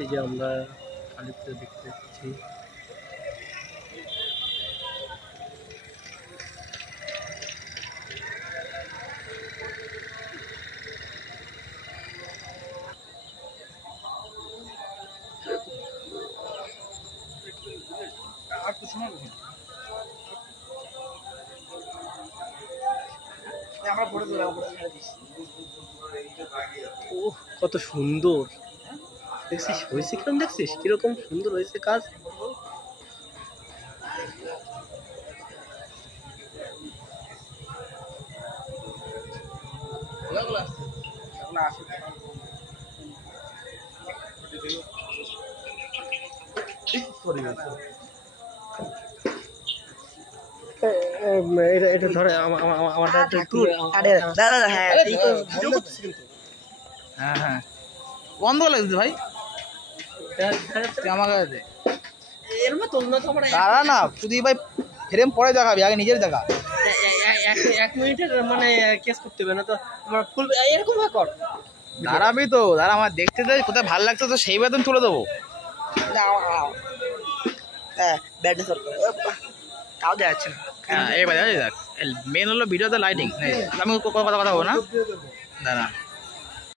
এই যে আমরা কালীপুজো দেখতে যাচ্ছি। ও কত সুন্দর দেখছিস হয়েছে, কিরকম দেখছিস কিরকম সুন্দর হয়েছে কাজ। এটা ধরে আমারটা একটু হ্যাঁ হ্যাঁ বন্ধ লাগছে ভাই আমার কাছে। দাঁড়া না শুধু ভাই ফ্রেম পরে দেখাবি, আগে নিজের দেখা। 1 মিনিটের মানে কেস করতে হবে না তো, আমরা ফুল এরকম কর। দাঁড়াবি তো, দাঁড়া আমার দেখতে দে কোথায় ভালো লাগছে তো সেই বেতন তুলে দেবো। তাও দেওয়া যাচ্ছে না। হ্যাঁ এবার দেখ মেন হলো ভিডিওতে লাইটিং। আমি কথা বলবো না, দাঁড়া।